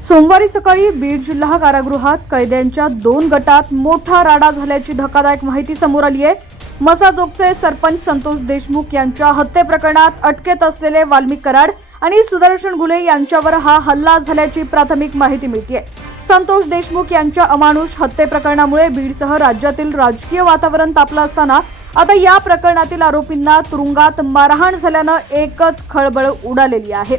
सोमवारी सकाळी बीड जिल्हा कारागृहात कैद्यांच्या दोन गटात मोठा राडा झाल्याची धक्कादायक माहिती समोर आली आहे. मसाजोगचे सरपंच संतोष देशमुख यांच्या हत्येप्रकरणात अटकेत असलेले वाल्मिक कराड आणि सुदर्शन घुले यांच्यावर हा हल्ला झाल्याची प्राथमिक माहिती मिळते संतोष देशमुख यांच्या अमानुष हत्येप्रकरणामुळे बीडसह राज्यातील राजकीय वातावरण तापलं असताना आता या प्रकरणातील आरोपींना तुरुंगात मारहाण झाल्यानं एकच खळबळ उडालेली आहे.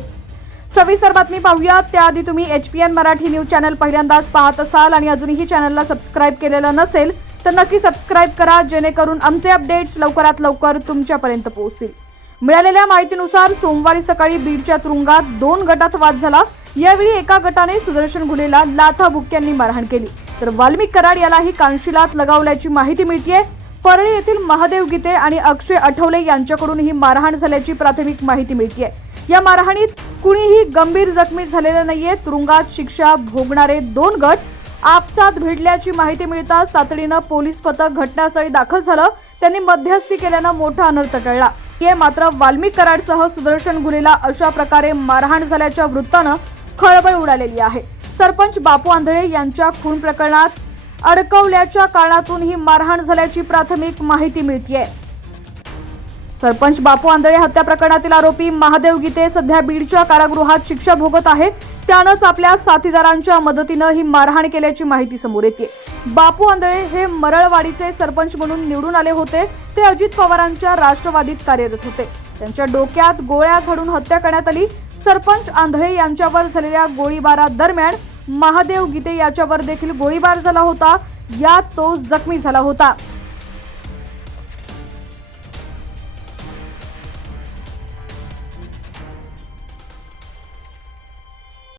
सविस्तर बातमी पाहूया त्याआधी तुम्ही H P N Marathi news channel पहिल्यांदाच पाहत असाल आणि अजूनही चॅनलला सबस्क्राईब केलेलं नसेल तर नक्की सबस्क्राईब करा जेणेकरून आमचे अपडेट्स लवकरात लवकर तुमच्यापर्यंत पोहोचतील. मिळालेल्या माहितीनुसार सोमवारी सकाळी बीडच्या तुरुंगात दोन गटात वाद झाला. यावेळी एका गटाने सुदर्शन घुलेला लाथा बुक्क्यांनी मारहाण केली. तर वाल्मिक कराड यालाही कानशिलात लगावल्याची माहिती मिळतीये. परळी येथील महादेव गीते आणि अक्षय आठवले यांच्याकडून ही मारहाण झाल्याची प्राथमिक माहिती मिळतीये. या मारहाणीत कुणीही गंभीर जखमी झालेले नाहीये. तुरुंगात शिक्षा भोगणारे दोन गट आपसात भिडल्याची माहिती मिळताच तातडीनं पोलीस पथक घटनास्थळी दाखल झालं. त्यांनी मध्यस्थी केल्यानं मोठा अनर्थ टळला. ये मात्र वाल्मिक कराडसह सुदर्शन गुलेला अशा प्रकारे मारहाण झाल्याच्या वृत्तानं खळबळ उडालेली आहे. सरपंच बापू आंधळे यांच्या खून प्रकरणात अडकवल्याच्या कारणातून ही मारहाण झाल्याची प्राथमिक माहिती मिळतीये. सरपंच बापू आंधळे हत्या प्रकरणातील आरोपी महादेव गीते सध्या बीडच्या कारागृहात शिक्षा भोगत आहे. त्यानंच आपल्या साथीदारांच्या मदतीनं ही मारहाण केल्याची माहिती समोर येते बापू आंधळे हे मरळवाडीचे सरपंच म्हणून निवडून आले होते. ते अजित पवारांच्या राष्ट्रवादीत कार्यरत होते. त्यांच्या डोक्यात गोळ्या झाडून हत्या करण्यात आली. सरपंच आंधळे यांच्यावर झालेल्या गोळीबारादरम्यान महादेव गीते याच्यावर देखील गोळीबार झाला होता. यात तो जखमी झाला होता.